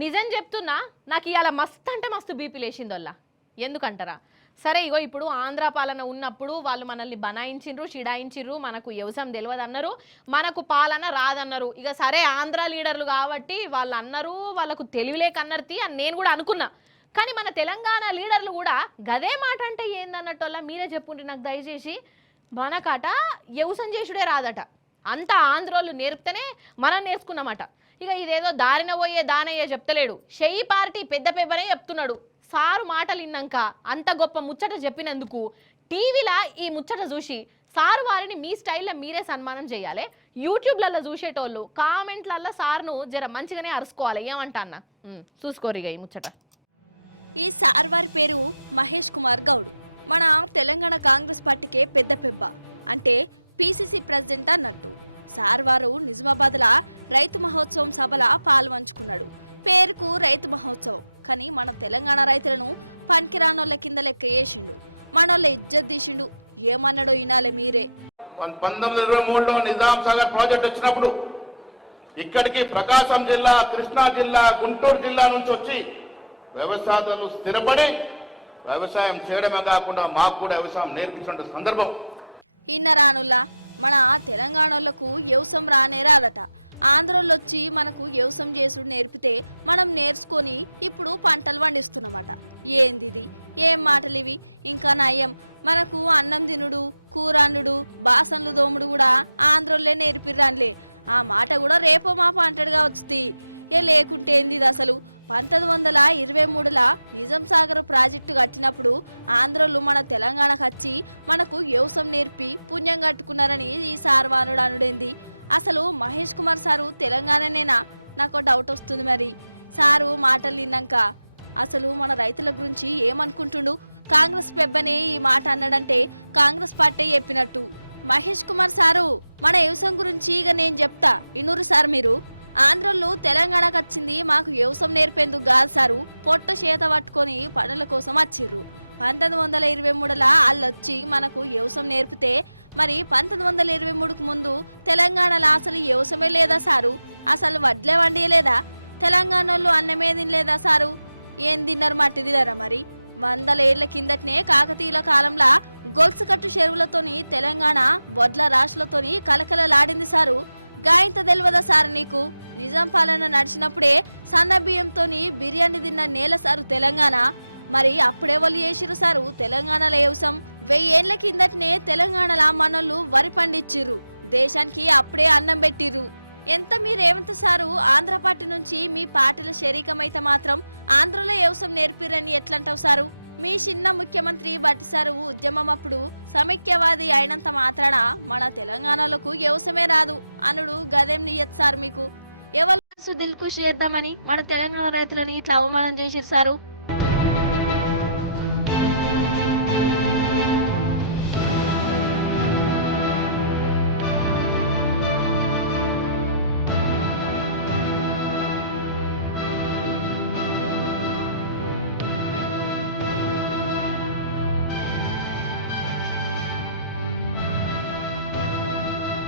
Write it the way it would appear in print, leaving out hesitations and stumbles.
నిజం చెప్తున్నా, నాకు ఇవాళ మస్తు అంటే మస్తు బీపీ లేచిందల్లా. ఎందుకంటారా? సరే ఇగో ఇప్పుడు ఆంధ్ర పాలన ఉన్నప్పుడు వాళ్ళు మనల్ని బనాయించిండ్రు, చిడాయించిండ్రు, మనకు వ్యవసాయం తెలియదు అన్నారు, మనకు పాలన రాదన్నారు. ఇక సరే ఆంధ్ర లీడర్లు కాబట్టి వాళ్ళు అన్నారు, వాళ్ళకు తెలివిలేకన్నర్తి అని నేను కూడా అనుకున్నా. కానీ మన తెలంగాణ లీడర్లు కూడా గదే మాట అంటే ఏందన్నట్టోళ్ళ మీరే చెప్పుంటే నాకు దయచేసి. మనకట వ్యవసాయం చేసుడే రాదట, అంతా ఆంధ్రోళ్ళు నేర్పితేనే మనం నేర్చుకున్నామట. ఇక ఇదేదో దారిన పోయే దానయ్యే చెప్తలేడు, షెయి పార్టీ పెద్ద పెబ్బనే చెప్తున్నాడు. సారు మాటలు విన్నాక అంత గొప్ప ముచ్చట చెప్పినందుకు టీవీలో ఈ ముచ్చట చూసి సారు వారిని మీ స్టైల్లో మీరే సన్మానం చేయాలి. యూట్యూబ్లలో చూసేటోళ్ళు కామెంట్లలో సార్ను జర మంచిగానే అరుసుకోవాలి. ఏమంటా అన్న చూసుకోరు ఇక ఈ ముచ్చట. ఈ సార్ వారి పేరు మహేష్ కుమార్ గౌడ్. మన తెలంగాణ కాంగ్రెస్ పార్టీకే పెద్ద పెబ్బ, అంటే పిసిసి ప్రెసిడెంట్ అన్నట్టు. సార్ వారు నిజామాబాద్లో రైతు మహోత్సవం సభల పాల్పంచుకున్నాడు. పేరుకు రైతు మహోత్సవం, కానీ మన తెలంగాణ రైతులను పనికిరానోళ్ళ కింద లెక్క వేసిండు. మనోళ్ళ ఇజ్జత్ తీసిండు. ఏమన్నాడో వినాలే మీరే. 1923లో నిజాం సాగర్ ప్రాజెక్ట్ వచ్చినప్పుడు ఇక్కడికి ప్రకాశం జిల్లా, కృష్ణా జిల్లా, గుంటూరు జిల్లా నుంచి వచ్చి వ్యవసాయాలు స్థిరపడి వ్యవసాయం చేయడమే కాకుండా మాకు కూడా వ్యవసాయం నేర్పించిన సందర్భం. ఇన్నరానుల్లా మన తెలంగాణలకు వ్యవసాయం రానే రాదట. ఆంధ్రోళ్ళు వచ్చి మనకు వ్యవసాయం చేసుడు నేర్పితే మనం నేర్చుకొని ఇప్పుడు పంటలు పండిస్తున్నామట. ఏందిది? ఏం మాటలు ఇవి? ఇంకా నయం, మనకు అన్నం తినుడు, కూరండుడు, బాసన్లు దోముడు కూడా ఆంధ్రోళ్ళే నేర్పిర్రాన్లే. ఆ మాట కూడా రేపో మాప అంటడుగా వచ్చి లేకుంటే ఏంది అసలు. 1923లో నిజాం సాగర్ ప్రాజెక్టు కట్టినప్పుడు ఆంధ్రోళ్ళు మన తెలంగాణకు వచ్చి మనకు వ్యవసాయం నేర్పి పుణ్యం కట్టుకున్నారని ఈ సార్వానుడు అనుడేంది? అసలు మహేష్ కుమార్ సారు తెలంగాణనేనా? నాకు డౌట్ వస్తుంది. మరి సారు మాటలు విన్నాక అసలు మన రైతుల గురించి ఏమనుకుంటుండు? కాంగ్రెస్ పెబ్బనే ఈ మాట అన్నాడంటే కాంగ్రెస్ పార్టీ చెప్పినట్టు. మహేష్ కుమార్ సారు మన వ్యవసాయం గురించి ఇక నేను చెప్తా ఇన్నూరు సార్. మీరు ఆంధ్రోళ్ళు తెలంగాణకు వచ్చింది మాకు వ్యవసాయం నేర్పేందుకు కాదు సారు, పొట్ట చేత పట్టుకొని పనుల కోసం వచ్చిర్రు. 1923లో వాళ్ళు వచ్చి మనకు వ్యవసాయం నేర్పితే మరి 1923కు ముందు తెలంగాణలో అసలు వ్యవసాయమే లేదా సారు? అసలు వడ్లే వండియలేదా? తెలంగాణ వాళ్ళు అన్నమే తినలేదా సారు? ఏం తిన్నారు? మట్టి తినరా? మరి 100 ఏళ్ల కిందటనే కాకతీయుల కాలంలో గొలుసు కట్టు చెరువులతోని తెలంగాణ వడ్ల రాశులతోని కలకలలాడింది సారు. గాయంత తెలియదా సారు నీకు? నిజాం పాలన నడిచినప్పుడే సన్న బియ్యంతోని బిర్యానీ తిన్న నేల సారు తెలంగాణ. మరి అప్పుడే వాళ్ళు చేసిరు సారు తెలంగాణలో వ్యవసాయం. 1000 ఏళ్ల కిందటనే తెలంగాణలో మనోళ్ళు వరి పండించిర్రు, దేశానికి అప్పుడే అన్నం పెట్టిర్రు. ఎంత మీరేమంత సారు ఆంధ్ర పార్టీ నుంచి మీ పార్టీల శరీకమైతే మాత్రం ఆంధ్రలో వ్యవసాయం నేర్పిరని ఎట్లంటావు సారు? మీ చిన్న ముఖ్యమంత్రి బట్టి సారు ఉద్యమం అప్పుడు సమైక్యవాది అయినంత మాత్రాన మన తెలంగాణలకు వ్యవసాయమే రాదు అనుడు గదేం నియత్ సారు మీకు? ఎవరు దిల్ ఖుషి చేద్దామని మన తెలంగాణ రైతులని ఇట్లా అవమానం చేసిరు సారు?